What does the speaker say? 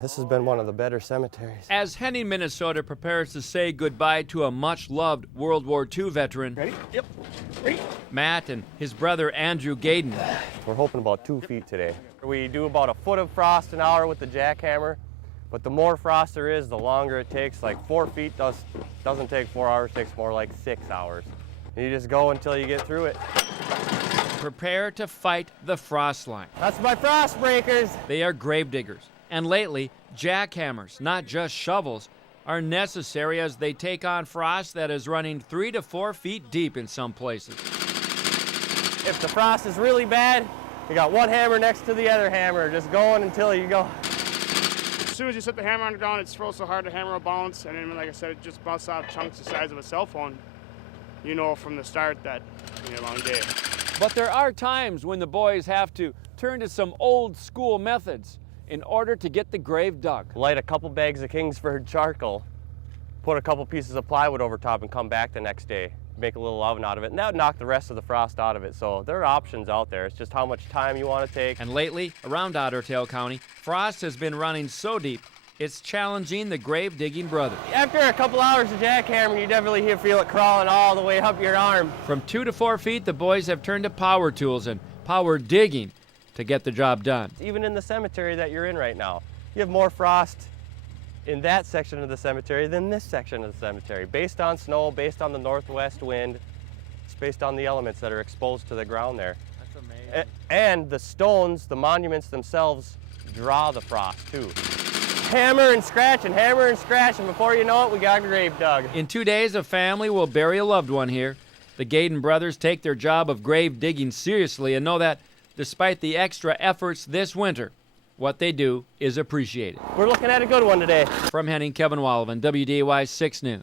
This has been one of the better cemeteries. As Henning, Minnesota prepares to say goodbye to a much-loved World War II veteran, Ready? Yep. Ready? Matt and his brother Andrew Gaden. We're hoping about 2 feet today. We do about a foot of frost an hour with the jackhammer, but the more frost there is, the longer it takes. Like 4 feet doesn't take 4 hours, it takes more like 6 hours. And you just go until you get through it. Prepare to fight the frost line. That's my frost breakers. They are grave diggers. And lately, jackhammers, not just shovels, are necessary as they take on frost that is running 3 to 4 feet deep in some places. If the frost is really bad, you got one hammer next to the other hammer, just going until you go. As soon as you set the hammer on the ground, it's throws so hard the hammer will bounce, and then, like I said, it just busts off chunks the size of a cell phone. You know from the start that it's gonna be a long day. But there are times when the boys have to turn to some old school methods in order to get the grave dug. Light a couple bags of Kingsford charcoal, put a couple pieces of plywood over top and come back the next day. Make a little oven out of it, and that would knock the rest of the frost out of it. So there are options out there. It's just how much time you want to take. And lately, around Otter Tail County, frost has been running so deep, it's challenging the grave digging brothers. After a couple hours of jackhammering, you definitely feel it crawling all the way up your arm. From 2 to 4 feet, the boys have turned to power tools and power digging to get the job done. Even in the cemetery that you're in right now, you have more frost in that section of the cemetery than this section of the cemetery. Based on snow, based on the northwest wind, it's based on the elements that are exposed to the ground there. That's amazing. And the stones, the monuments themselves, draw the frost too. Hammer and scratch, and before you know it, we got a grave dug. In 2 days, a family will bury a loved one here. The Gaden brothers take their job of grave digging seriously and know that despite the extra efforts this winter, what they do is appreciated. We're looking at a good one today. From Henning, Kevin Wallivan, WDAY 6 News.